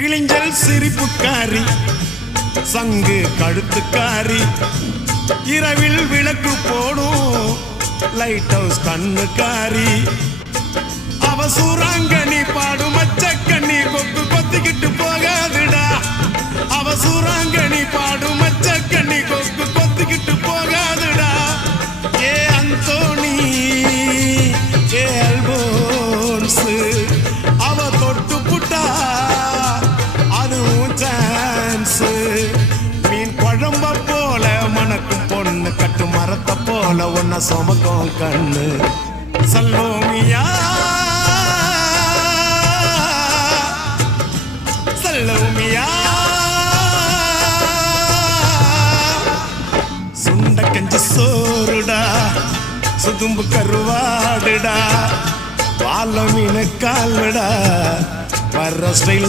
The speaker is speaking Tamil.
கிழிஞ்சல் சிரிப்புக்காரி சங்கு கழுத்துக்காரி இரவில் விளக்கு போடும் லைட் ஹவுஸ் கண்ணுக்காரி அவ சூறாங்கண்ணி பாடும் மச்சக்கண்ணி கொக்கு கொத்திக்கிட்டு போகாதுடா அவ சூறாங்கண்ணி பாடும் மச்சக்கண்ணி கொக்கு கொத்திக்கிட்டு போகாதுடா ஏ அந்தோணி ஏ அல்போன்ஸ் அவ தொட்டு புட்டா அதுவும் சான்ஸ் மீன் குழம்ப போல மணக்கும் பொண்ணு கட்டு மரத்தை போல ஒன்ன சுமக்கும் கண்ணு சல்லோமியா சல்லோமியா சுண்ட கஞ்சி சோறுடா சுதும்பு கருவாடுடா பால மீன் காலுடா வர்ற ஸ்டைல்